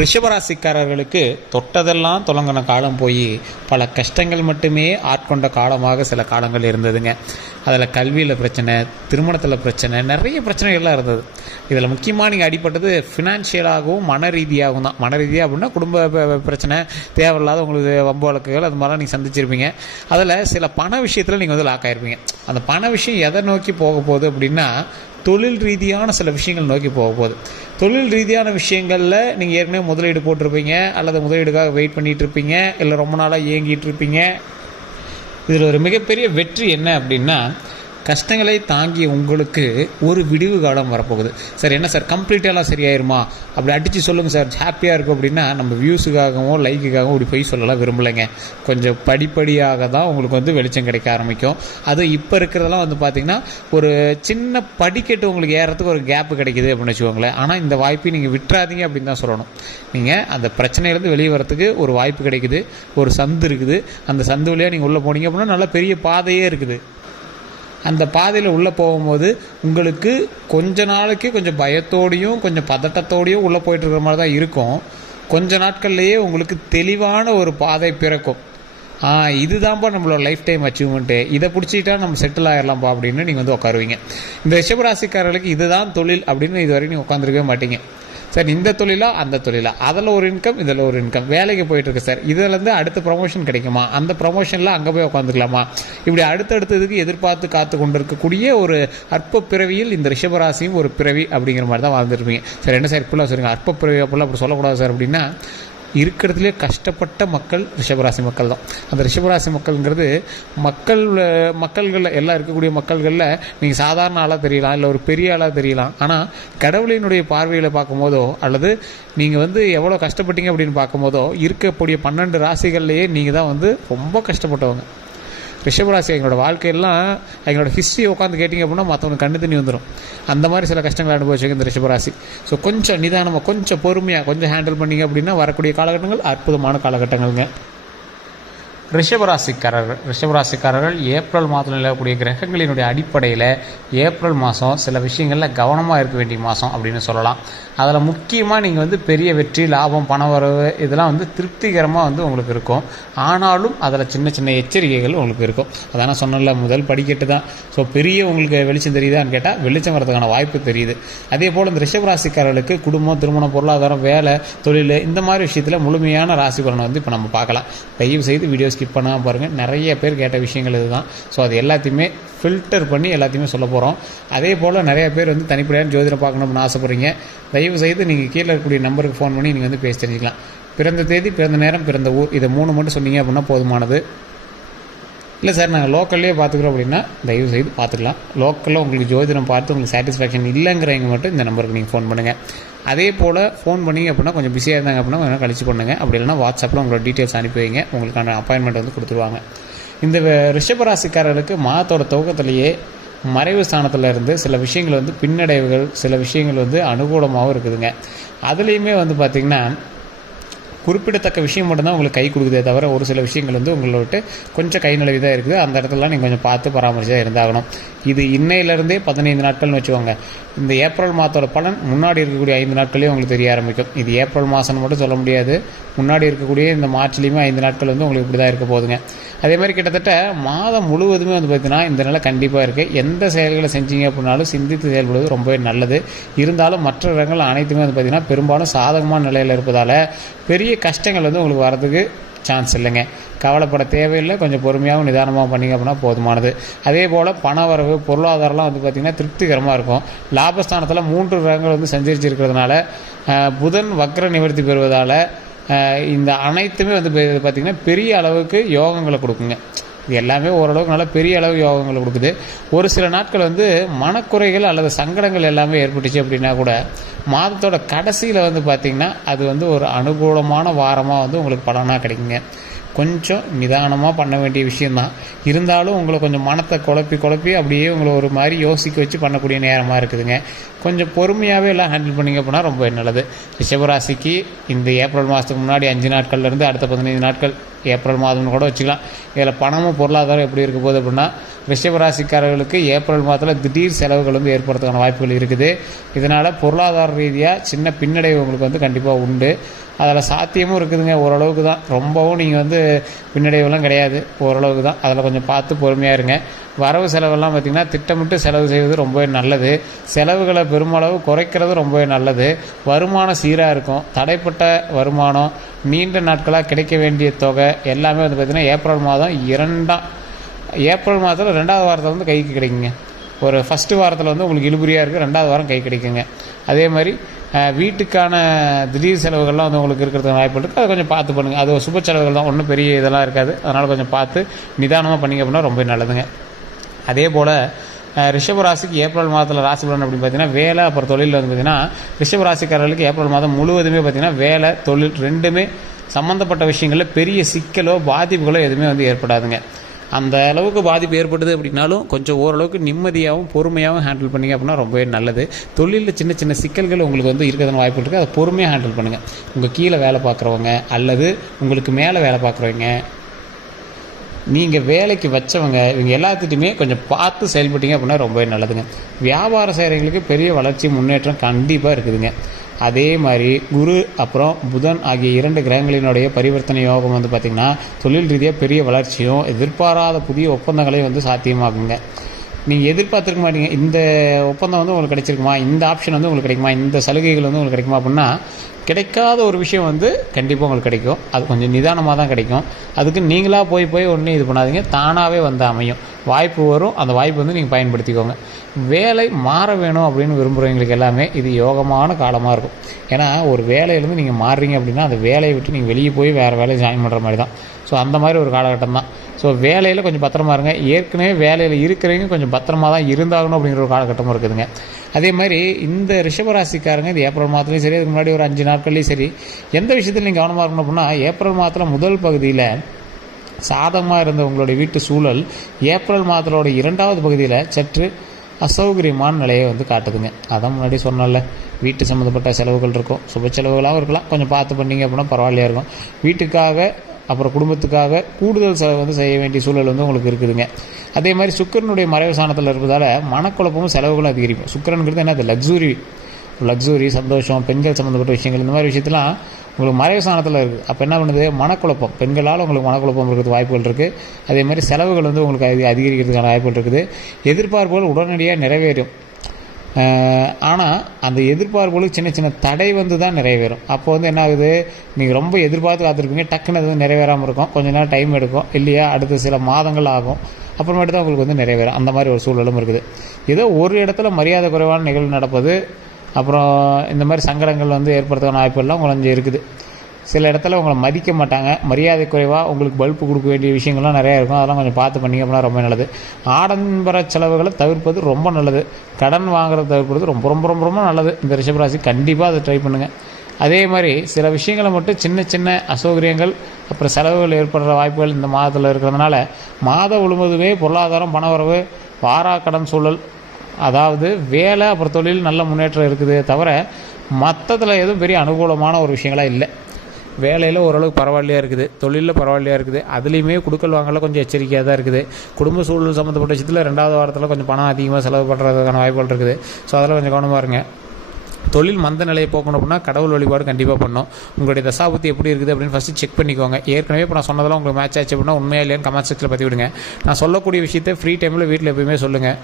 ரிஷபராசிக்காரர்களுக்கு தொட்டதெல்லாம் தொடங்கின காலம் போய் பல கஷ்டங்கள் மட்டுமே ஆட்கொண்ட காலமாக சில காலங்கள் இருந்ததுங்க. அதில் கல்வியில் பிரச்சனை, திருமணத்தில் பிரச்சனை, நிறைய பிரச்சனைகள்லாம் இருந்தது. இதில் முக்கியமாக நீங்கள் அடிப்பட்டது ஃபினான்ஷியலாகவும் மன ரீதியாகவும் தான். மன ரீதியாக அப்படின்னா குடும்ப பிரச்சனை, தேவையில்லாத உங்களுக்கு வம்பு வழக்குகள், அது மாதிரிலாம் நீங்கள் சந்திச்சிருப்பீங்க. அதில் சில பண விஷயத்தில் நீங்கள் வந்து லாக் ஆகிருப்பீங்க. அந்த பண விஷயம் எதை நோக்கி போக போகுது அப்படின்னா, தொழில் ரீதியான சில விஷயங்கள் நோக்கி போக போகுது. தொழில் ரீதியான விஷயங்களில் நீங்கள் ஏற்கனவே முதலீடு போட்டிருப்பீங்க, அல்லது முதலீடுக்காக வெயிட் பண்ணிகிட்டு இருப்பீங்க, இல்லை ரொம்ப நாளாக இயங்கிட்டு இருப்பீங்க. இதில் ஒரு மிகப்பெரிய வெற்றி என்ன அப்படின்னா, கஷ்டங்களை தாங்கிய உங்களுக்கு ஒரு விடிவு காலம் வரப்போகுது. சார் என்ன சார் கம்ப்ளீட்டாலாம் சரியாயிருமா, அப்படி அடித்து சொல்லுங்கள் சார், ஹாப்பியாக இருக்கும் அப்படின்னா நம்ம வியூஸுக்காகவும் லைக்குக்காகவும் இப்படி போய் சொல்லலாம் விரும்பலைங்க. கொஞ்சம் படிப்படியாக தான் உங்களுக்கு வந்து வெளிச்சம் கிடைக்க ஆரம்பிக்கும். அது இப்போ இருக்கிறதெல்லாம் வந்து பார்த்திங்கன்னா ஒரு சின்ன படிக்கட்டு உங்களுக்கு ஏறத்துக்கு ஒரு கேப்பு கிடைக்குது அப்படின்னு வச்சுக்கோங்களேன். ஆனால் இந்த வாய்ப்பை நீங்கள் விட்டுறாதீங்க அப்படின்னு தான் சொல்லணும். நீங்கள் அந்த பிரச்சனையிலேருந்து வெளியே வரத்துக்கு ஒரு வாய்ப்பு கிடைக்குது, ஒரு சந்து இருக்குது. அந்த சந்து வழியாக நீங்கள் உள்ளே போனீங்க அப்படின்னா நல்ல பெரிய பாதையே இருக்குது. அந்த பாதையில் உள்ளே போகும்போது உங்களுக்கு கொஞ்ச நாளைக்கு கொஞ்சம் பயத்தோடையும் கொஞ்சம் பதட்டத்தோடையும் உள்ளே போயிட்டுருக்கிற மாதிரி தான் இருக்கும். கொஞ்ச நாட்கள்லேயே உங்களுக்கு தெளிவான ஒரு பாதை பிறக்கும். இதுதான்ப்பா நம்மளோட லைஃப் டைம் அச்சீவ்மெண்ட்டு, இதை பிடிச்சிக்கிட்டா நம்ம செட்டில் ஆகிடலாம்ப்பா அப்படின்னு நீங்கள் வந்து உட்காருவீங்க. இந்த ரிஷபராசிக்காரர்களுக்கு இதுதான் தொழில் அப்படின்னு இது வரைக்கும் நீங்கள் உட்காந்துருக்கவே மாட்டீங்க. சார் இந்த தொழிலா அந்த தொழிலா, அதில் ஒரு இன்கம் இதில் ஒரு இன்கம், வேலைக்கு போயிட்டுருக்கு சார், இதிலேருந்து அடுத்த ப்ரமோஷன் கிடைக்குமா, அந்த ப்ரமோஷனில் அங்கே போய் உட்காந்துக்கலாமா, இப்படி அடுத்தடுத்ததுக்கு எதிர்பார்த்து காத்து கொண்டு இருக்கக்கூடிய ஒரு அற்ப பிறவியில் இந்த ரிஷபராசியும் ஒரு பிறவி அப்படிங்கிற மாதிரி தான் வாழ்ந்துருப்பீங்க. சார் என்ன சார் இப்படிலாம் சொல்லுங்கள், அற்ப பிறவி அப்படிலாம் அப்படி சொல்லக்கூடாது சார் அப்படின்னா, இருக்கிறதுலே கஷ்டப்பட்ட மக்கள் ரிஷபராசி மக்கள் தான். அந்த ரிஷபராசி மக்கள்ங்கிறது மக்கள்களில் எல்லாம் இருக்கக்கூடிய மக்கள்களில் நீங்கள் சாதாரண ஆளாக தெரியலாம், இல்லை ஒரு பெரிய ஆளாக தெரியலாம். ஆனால் கடவுளினுடைய பார்வையில் பார்க்கும்போதோ, அல்லது நீங்கள் வந்து எவ்வளோ கஷ்டப்பட்டீங்க அப்படின்னு பார்க்கும்போதோ, இருக்கக்கூடிய 12 ராசிகள்லேயே நீங்கள் தான் வந்து ரொம்ப கஷ்டப்பட்டவங்க. ரிஷபராசி எங்களோட வாழ்க்கையெல்லாம் எங்களோட ஹிஸ்ட்ரியை உட்காந்து கேட்டிங்க அப்படின்னா மற்றவங்க கண்ணு தண்ணி வந்துடும். அந்த மாதிரி சில கஷ்டங்கள் அனுபவிச்சுங்க இந்த ரிஷபராசி. ஸோ கொஞ்சம் நிதானமாக, கொஞ்சம் பொறுமையாக, கொஞ்சம் ஹேண்டில் பண்ணிங்க அப்படின்னா வரக்கூடிய காலகட்டங்கள் அற்புதமான காலகட்டங்கள்ங்க. ரிஷபராசிக்காரர்கள் ஏப்ரல் மாதத்தில் நிலவக்கூடிய கிரகங்களினுடைய அடிப்படையில் ஏப்ரல் மாதம் சில விஷயங்களில் கவனமாக இருக்க வேண்டிய மாதம் அப்படின்னு சொல்லலாம். அதில் முக்கியமாக நீங்கள் வந்து பெரிய வெற்றி, லாபம், பண வரவு இதெல்லாம் வந்து திருப்திகரமாக வந்து உங்களுக்கு இருக்கும். ஆனாலும் அதில் சின்ன சின்ன எச்சரிக்கைகள் உங்களுக்கு இருக்கும். அதான் நான் சொன்னல, முதல் படிக்கட்டு தான். ஸோ பெரிய உங்களுக்கு வெளிச்சம் தெரியுதான்னு கேட்டால் வெளிச்சம் வரதுக்கான வாய்ப்பு தெரியுது. அதே போல் இந்த ரிஷபராசிக்காரர்களுக்கு குடும்பம், திருமணம், பொருளாதாரம், வேலை, தொழில் இந்த மாதிரி விஷயத்தில் முழுமையான ராசி பலனை வந்து இப்போ நம்ம பார்க்கலாம். தயவு செய்து வீடியோ ஸ்கிப் பண்ணாமல் பாருங்கள். நிறைய பேர் கேட்ட விஷயங்கள் இதுதான். ஸோ அது எல்லாத்தையுமே ஃபில்டர் பண்ணி எல்லாத்தையுமே சொல்ல போகிறோம். அதே போல் நிறைய பேர் வந்து தனிப்படையான ஜோதிடம் பார்க்கணும்னு ஆசைப்படுறீங்க. தயவு செய்து நீங்கள் கீழே இருக்கக்கூடிய நம்பருக்கு ஃபோன் பண்ணி நீங்கள் வந்து பேசி தெரிஞ்சிக்கலாம். பிறந்த தேதி, பிறந்த நேரம், பிறந்த ஊர், இதை 3 மட்டும் சொன்னீங்க அப்படின்னா போதுமானது. இல்லை சார் நாங்கள் லோக்கல்லே பார்த்துக்குறோம் அப்படின்னா தயவு செய்து பார்த்துக்கலாம். லோக்கலில் உங்களுக்கு ஜோதிடம் பார்த்து உங்களுக்கு சாட்டிஸ்ஃபேக்ஷன் இல்லைங்கிறவங்க மட்டும் இந்த நம்பருக்கு நீங்கள் ஃபோன் பண்ணுங்கள். அதே போல் ஃபோன் பண்ணிங்க அப்படின்னா கொஞ்சம் பிஸியாக இருந்தாங்க அப்படின்னா கொஞ்சம் கழிச்சு பண்ணுங்கள். அப்படி இல்லைனா வாட்ஸ்அப்பில் உங்களோட டீட்டெயில்ஸ் அனுப்பி வைங்க, உங்களுக்கான அப்பாயின்மெண்ட் வந்து கொடுத்துருவாங்க. இந்த ரிஷபராசிக்காரர்களுக்கு மாதத்தோட துவக்கத்திலேயே மறைவு ஸ்தானத்தில் இருந்து சில விஷயங்கள் வந்து பின்னடைவுகள், சில விஷயங்கள் வந்து அனுகூலமாகவும் இருக்குதுங்க. அதுலேயுமே வந்து பார்த்திங்கன்னா குறிப்பிடத்தக்க விஷயம் மட்டும்தான் உங்களுக்கு கை கொடுக்குதே தவிர ஒரு சில விஷயங்கள் வந்து உங்களோட கொஞ்சம் கை நழுவி தான் இருக்குது. அந்த இடத்துலலாம் நீங்கள் கொஞ்சம் பார்த்து பராமரிச்சாக இருந்தாகணும். இது இன்னையிலேருந்தே 15 நாட்கள்னு வச்சுக்கோங்க. இந்த ஏப்ரல் மாதத்தோட பலன் முன்னாடி இருக்கக்கூடிய 5 நாட்களே உங்களுக்கு தெரிய ஆரம்பிக்கும். இது ஏப்ரல் மாதம்னு மட்டும் சொல்ல முடியாது. முன்னாடி இருக்கக்கூடிய இந்த மார்ச்லேயுமே 5 நாட்கள் வந்து உங்களுக்கு இப்படி தான் இருக்க போகுதுங்க. அதே மாதிரி கிட்டத்தட்ட மாதம் முழுவதுமே வந்து பார்த்திங்கன்னா இந்த நிலை கண்டிப்பாக இருக்குது. எந்த செயல்களை செஞ்சீங்க அப்படின்னாலும் சிந்தித்து செயல்படுவது ரொம்பவே நல்லது. இருந்தாலும் மற்ற இடங்கள் அனைத்துமே வந்து பார்த்திங்கன்னா பெரும்பாலும் சாதகமான நிலையில் இருப்பதால் பெரிய கஷ்டங்கள் வந்து உங்களுக்கு வரதுக்கு சான்ஸ் இல்லைங்க. கவலைப்பட தேவையில்லை. கொஞ்சம் பொறுமையாகவும் நிதானமாக பண்ணிங்க அப்படின்னா போதுமானது. அதே போல் பண வரவு, பொருளாதாரம்லாம் வந்து பார்த்திங்கன்னா திருப்திகரமாக இருக்கும். லாபஸ்தானத்தில் 3 கிரகங்கள் வந்து சஞ்சரிச்சிருக்கிறதுனால, புதன் வக்ர நிவர்த்தி பெறுவதால் இந்த அனைத்துமே வந்து பார்த்திங்கன்னா பெரிய அளவுக்கு யோகங்களை கொடுக்குங்க. இது எல்லாமே ஓரளவுக்கு நல்லா பெரிய அளவு யோகங்களை கொடுக்குது. ஒரு சில நாட்கள் வந்து மனக்குறைகள் அல்லது சங்கடங்கள் எல்லாமே ஏற்பட்டுச்சு அப்படின்னா கூட மாதத்தோட கடைசியில் வந்து பார்த்திங்கன்னா அது வந்து ஒரு அனுகூலமான வாரமாக வந்து உங்களுக்கு பலனாக கிடைக்குங்க. கொஞ்சம் நிதானமாக பண்ண வேண்டிய விஷயந்தான். இருந்தாலும் உங்களை கொஞ்சம் மனத்தை குழப்பி அப்படியே உங்களை ஒரு மாதிரி யோசிக்க வச்சு பண்ணக்கூடிய நேரமாக இருக்குதுங்க. கொஞ்சம் பொறுமையாகவே எல்லாம் ஹேண்டில் பண்ணிங்க அப்படின்னா ரொம்ப நல்லது. ரிஷபராசிக்கு இந்த ஏப்ரல் மாதத்துக்கு முன்னாடி 5 நாட்கள்லேருந்து அடுத்த 15 நாட்கள் ஏப்ரல் மாதம்னு கூட வச்சுக்கலாம். இதில் பணமும் பொருளாதாரம் எப்படி இருக்க போகுது அப்படின்னா, ரிஷபராசிக்காரர்களுக்கு ஏப்ரல் மாதத்தில் திடீர் செலவுகள் வந்து ஏற்படுறதுக்கான வாய்ப்புகள் இருக்குது. இதனால் பொருளாதார ரீதியாக சின்ன பின்னடைவு உங்களுக்கு வந்து கண்டிப்பாக உண்டு. அதில் சாத்தியமும் இருக்குதுங்க, ஓரளவுக்கு தான். ரொம்பவும் நீங்கள் வந்து பின்னடைவுலாம் கிடையாது, ஓரளவுக்கு தான். அதில் கொஞ்சம் பார்த்து பொறுமையாக இருங்க. வரவு செலவெல்லாம் பார்த்திங்கன்னா திட்டமிட்டு செலவு செய்வது ரொம்பவே நல்லது. செலவுகளை பெருமளவு குறைக்கிறது ரொம்பவே நல்லது. வருமானம் சீராக இருக்கும். தடைப்பட்ட வருமானம், நீண்ட நாட்களாக கிடைக்க வேண்டிய தொகை எல்லாமே வந்து பார்த்திங்கன்னா ஏப்ரல் மாதத்தில் 2வது வாரத்தில் வந்து கைக்கு கிடைக்குங்க. ஒரு ஃபஸ்ட்டு வாரத்தில் வந்து உங்களுக்கு இழுபறியாக இருக்குது, 2வது வாரம் கை கிடைக்குங்க. அதே மாதிரி வீட்டுக்கான திடீர் செலவுகள்லாம் வந்து உங்களுக்கு இருக்கிறதுக்கு வாய்ப்பு இருக்குது. அதை கொஞ்சம் பார்த்து பண்ணுங்கள். அது சுப செலவுகள் தான், ஒன்றும் பெரிய இதெல்லாம் இருக்காது. அதனால் கொஞ்சம் பார்த்து நிதானமாக பண்ணிங்க அப்படின்னா ரொம்ப நல்லதுங்க. அதே போல் ரிஷபராசிக்கு ஏப்ரல் மாதத்தில் ராசி பலன் அப்படின்னு பார்த்தீங்கன்னா, வேலை அப்புறம் தொழில் வந்து பார்த்திங்கன்னா, ரிஷபராசிக்காரர்களுக்கு ஏப்ரல் மாதம் முழுவதுமே பார்த்திங்கன்னா வேலை தொழில் ரெண்டுமே சம்மந்தப்பட்ட விஷயங்களில் பெரிய சிக்கலோ பாதிப்புகளோ எதுவுமே வந்து ஏற்படாதுங்க. அந்த அளவுக்கு பாதிப்பு ஏற்படுது அப்படின்னாலும் கொஞ்சம் ஓரளவுக்கு நிம்மதியாகவும் பொறுமையாகவும் ஹேண்டில் பண்ணிங்க அப்படின்னா ரொம்பவே நல்லது. தொழிலில் சின்ன சின்ன சிக்கல்கள் உங்களுக்கு வந்து இருக்கிறதுன வாய்ப்பு இருக்குது. அதை பொறுமையாக ஹேண்டில் பண்ணுங்கள். உங்கள் கீழே வேலை பார்க்குறவங்க அல்லது உங்களுக்கு மேலே வேலை பார்க்குறவங்க, நீங்கள் வேலைக்கு வச்சவங்க, இவங்க எல்லாத்துட்டையுமே கொஞ்சம் பார்த்து செயல்பட்டீங்க அப்படின்னா ரொம்பவே நல்லதுங்க. வியாபாரம் செய்கிறவங்களுக்கு பெரிய வளர்ச்சி முன்னேற்றம் கண்டிப்பாக இருக்குதுங்க. அதே மாதிரி குரு அப்புறம் புதன் ஆகிய 2 கிரகங்களினுடைய பரிவர்த்தனை யோகம் வந்து பார்த்திங்கன்னா தொழில் ரீதியாக பெரிய வளர்ச்சியும் எதிர்பாராத புதிய ஒப்பந்தங்களையும் வந்து சாத்தியமாகுங்க. நீங்கள் எதிர்பார்த்துருக்க மாட்டீங்க, இந்த ஒப்பந்தம் வந்து உங்களுக்கு கிடைச்சிருக்குமா, இந்த ஆப்ஷன் வந்து உங்களுக்கு கிடைக்குமா, இந்த சலுகைகள் வந்து உங்களுக்கு கிடைக்குமா அப்படின்னா, கிடைக்காத ஒரு விஷயம் வந்து கண்டிப்பாக உங்களுக்கு கிடைக்கும். அது கொஞ்சம் நிதானமாக தான் கிடைக்கும். அதுக்கு நீங்களாக போய் ஒன்றும் இது பண்ணாதீங்க, தானாகவே வந்து அமையும். வாய்ப்பு வரும், அந்த வாய்ப்பு வந்து நீங்கள் பயன்படுத்திக்கோங்க. வேலை மாற வேணும் அப்படின்னு விரும்புகிறவங்களுக்கு எல்லாமே இது யோகமான காலமாக இருக்கும். ஏன்னா ஒரு வேலையிலேருந்து நீங்கள் மாறுறீங்க அப்படின்னா அந்த வேலையை விட்டு நீங்கள் வெளியே போய் வேறு வேலையை ஜாயின் பண்ணுற மாதிரி தான். ஸோ அந்த மாதிரி ஒரு காலகட்டம் தான். ஸோ வேலையில் கொஞ்சம் பத்திரமா இருங்க. ஏற்கனவே வேலையில் இருக்கிறவங்க கொஞ்சம் பத்திரமா தான் இருந்தாகணும் அப்படிங்கிற ஒரு காலகட்டமும் இருக்குதுங்க. அதே மாதிரி இந்த ரிஷபராசிக்காரங்க இது ஏப்ரல் மாதத்துலையும் சரி, அதுக்கு முன்னாடி ஒரு 5 நாட்கள்லையும் சரி, எந்த விஷயத்தில் நீங்கள் கவனமாக இருக்கணும் அப்படின்னா, ஏப்ரல் மாதத்தில் முதல் பகுதியில் சாதகமாக இருந்த உங்களுடைய வீட்டு சூழல் ஏப்ரல் மாதத்தோட 2வது பகுதியில் சற்று அசௌகரியமான நிலையை வந்து காட்டுதுங்க. அதான் முன்னாடி சொன்னால, வீட்டு சம்மந்தப்பட்ட செலவுகள் இருக்கும், சுப செலவுகளாகவும் இருக்கலாம். கொஞ்சம் பார்த்து பண்ணிங்க அப்படின்னா பரவாயில்லையா இருக்கும். வீட்டுக்காக அப்புறம் குடும்பத்துக்காக கூடுதல் செலவு வந்து செய்ய வேண்டிய சூழல் வந்து உங்களுக்கு இருக்குதுங்க. அதே மாதிரி சுக்கிரனுடைய மறைவு சாணத்தில் இருப்பதால் மனக்குழப்பமும் செலவுகளும் அதிகரிக்கும். சுக்கிரனுங்கிறது என்ன, அது லக்ஸுரி, சந்தோஷம், பெண்கள் சம்மந்தப்பட்ட விஷயங்கள், இந்த மாதிரி விஷயத்தெலாம் உங்களுக்கு மறைவு சாணத்தில் இருக்குது. அப்போ என்ன பண்ணுது, மனக்குழப்பம், பெண்களால் உங்களுக்கு மனக்குழப்பம் இருக்கிறது வாய்ப்புகள் இருக்குது. அதே மாதிரி செலவுகள் வந்து உங்களுக்கு அதிகரிக்கிறதுக்கான வாய்ப்புகள் இருக்குது. எதிர்பார்ப்புகள் உடனடியாக நிறைவேறும். ஆனால் அந்த எதிர்பார்ப்புகளுக்கு சின்ன சின்ன தடை வந்து தான் நிறைவேறும். அப்போ வந்து என்ன ஆகுது, நீங்கள் ரொம்ப எதிர்பார்த்து காத்திருப்பீங்க, டக்குன்னு அது வந்து நிறைவேறாமல் இருக்கும். கொஞ்சம் நேரம் டைம் எடுக்கும், இல்லையா அடுத்த சில மாதங்கள் ஆகும், அப்புறமேட்டு தான் உங்களுக்கு வந்து நிறைவேறும். அந்த மாதிரி ஒரு சூழலும் இருக்குது. ஏதோ ஒரு இடத்துல மரியாதை குறைவான நிகழ்வு நடப்பது, அப்புறம் இந்த மாதிரி சங்கடங்கள் வந்து ஏற்படுத்துகிற வாய்ப்புகள்லாம் கொஞ்சம் இருக்குது. சில இடத்துல உங்களை மதிக்க மாட்டாங்க, மரியாதை குறைவாக உங்களுக்கு பல்பு கொடுக்க வேண்டிய விஷயங்கள்லாம் நிறையா இருக்கும். அதெல்லாம் கொஞ்சம் பார்த்து பண்ணிங்க அப்படின்னா ரொம்ப நல்லது. ஆடம்பர செலவுகளை தவிர்ப்பது ரொம்ப நல்லது. கடன் வாங்குறத தவிர்ப்பது ரொம்ப ரொம்ப ரொம்ப ரொம்ப நல்லது. இந்த ரிஷபராசி கண்டிப்பாக அதை ட்ரை பண்ணுங்கள். அதே மாதிரி சில விஷயங்களை மட்டும் சின்ன சின்ன அசௌகரியங்கள் அப்புறம் செலவுகள் ஏற்படுற வாய்ப்புகள் இந்த மாதத்தில் இருக்கிறதுனால மாதம் முழுவதுமே பொருளாதாரம், பணவரவு, வாராக்கடன் சூழல், அதாவது வேலை அப்புறம் தொழில் நல்ல முன்னேற்றம் இருக்குது தவிர மற்றத்தில் எதுவும் பெரிய அனுகூலமான ஒரு விஷயங்களாக இல்லை. வேலையில் ஓரளவுக்கு பரவாயில்லையாக இருக்குது, தொழிலில் பரவாயில்லையாக இருக்குது. அதுலேயுமே கொடுக்கல் வாங்கல கொஞ்சம் எச்சரிக்கையாக தான் இருக்குது. குடும்ப சூழல் சம்மந்தப்பட்ட விஷயத்தில் 2வது வாரத்தில் கொஞ்சம் பணம் அதிகமாக செலவு பண்ணுறதுக்கான வாய்ப்புகள் இருக்குது. ஸோ அதில் கொஞ்சம் கவனமாக இருங்க. தொழில் மந்த நிலையை போக்கணும் அப்படின்னா கடவுள் வழிபாடு கண்டிப்பாக பண்ணணும். உங்களுடைய தசாபுத்தி எப்படி இருக்குது அப்படின்னு ஃபஸ்ட்டு செக் பண்ணிக்கோங்க. ஏற்கனவே இப்போ நான் சொன்னதெல்லாம் உங்களுக்கு மேட்ச் ஆச்சு அப்படின்னா உண்மையாக இல்லையான்னு கமெண்ட் செக்ஷனில் பற்றி விடுங்க. நான் சொல்லக்கூடிய விஷயத்தை ஃப்ரீ டைமில் வீட்டில் எப்பயுமே சொல்லுங்கள்.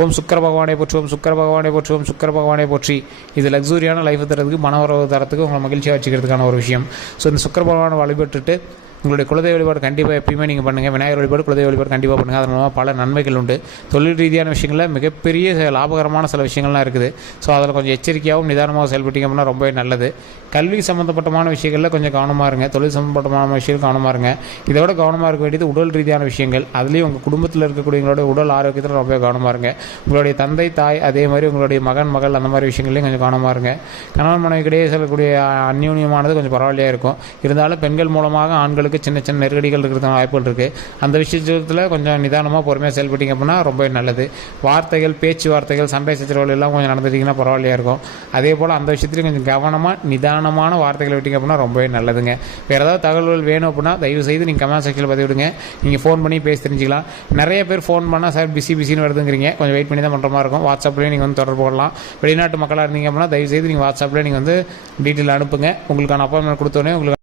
ஓம் சுக்கர பகவானை போற்றி, ஓம் சுக்கர பகவானை போற்றி, ஓம் சுக்கர பகவானை போற்றி. இது லக்ஸூரியான லைஃப் தரத்துக்கு, மனவரவு தரத்துக்கு, உங்களை மகிழ்ச்சியாக வச்சுக்கிறதுக்கான ஒரு விஷயம். ஸோ இந்த சுக்கர பகவானை வழிபட்டுட்டு உங்களுடைய குலதெய்வ வழிபாடு கண்டிப்பாக எப்பயுமே நீங்கள் பண்ணுங்கள். விநாயகர் வழிபாடு, குலதெய்வ வழிபாடு கண்டிப்பாக பண்ணுங்கள். அதன் மூலமாக பல நன்மைகள் உண்டு. தொழில் ரீதியான விஷயங்களில் மிகப்பெரிய லாபகரமான சில விஷயங்கள்லாம் இருக்குது. ஸோ அதில் கொஞ்சம் எச்சரிக்கையாகவும் நிதானமாக செயல்பட்டீங்க அப்படின்னா ரொம்பவே நல்லது. கல்வி சம்மந்தப்பட்டமான விஷயங்களில் கொஞ்சம் கவனமாக இருங்க. தொழில் சம்மந்தப்பட்டமான விஷயங்கள் கவனமாக இருங்க. இதை விட கவனமாக இருக்க வேண்டியது உடல் ரீதியான விஷயங்கள். அதுலேயும் உங்கள் குடும்பத்தில் இருக்கக்கூடியவங்களோட உடல் ஆரோக்கியத்தில் ரொம்ப கவனமாக இருங்க. உங்களுடைய தந்தை, தாய், அதே மாதிரி உங்களுடைய மகன், மகள், அந்த மாதிரி விஷயங்களையும் கொஞ்சம் கவனமாக இருங்க. கணவன் மனைவிக்கிடையே செல்லக்கூடிய அந்யோன்யமானது கொஞ்சம் பரவாயில்லையாக இருக்கும். இருந்தாலும் பெண்கள் மூலமாக ஆண்களுக்கு உங்களுக்கு சின்ன சின்ன நெருக்கடிகள் இருக்கிறது வாய்ப்புகள் இருக்குது. அந்த விஷயத்தில் கொஞ்சம் நிதானமாக பொறுமையாக செயல்பட்டீங்க அப்படின்னா ரொம்ப நல்லது. வார்த்தைகள், பேச்சுவார்த்தைகள், சண்டை சச்சரவுகள் எல்லாம் கொஞ்சம் நடந்துட்டிங்கன்னா பரவாயில்லையா இருக்கும். அதே போல் அந்த விஷயத்துலையும் கொஞ்சம் கவனமாக நிதானமான வார்த்தைகளை விட்டீங்க அப்படின்னா ரொம்பவே நல்லதுங்க. வேறு ஏதாவது தகவல்கள் வேணும் அப்படின்னா தயவுசெய்து நீங்கள் கமெண்ட் செக்ஷனில் பதிவிடுங்க. நீங்கள் ஃபோன் பண்ணி பேசி தெரிஞ்சிக்கலாம். நிறைய பேர் ஃபோன் பண்ணால் சார் பிஸின்னு வருதுங்கிறீங்க, கொஞ்சம் வெயிட் பண்ணி தான் பண்ணுற மாதிரி இருக்கும். வாட்ஸ்அப்லேயே நீங்கள் வந்து தொடர்பு கொள்ளலாம். வெளிநாட்டு மக்களாக இருந்தீங்க அப்படின்னா தயவுசெய்து நீங்கள் வாட்ஸ்அப்லேயே நீங்கள் வந்து டீட்டெயில் அனுப்புங்க. உங்களுக்கான அப்பாயின்மெண்ட் கொடுத்தோன்னே உங்களுக்கு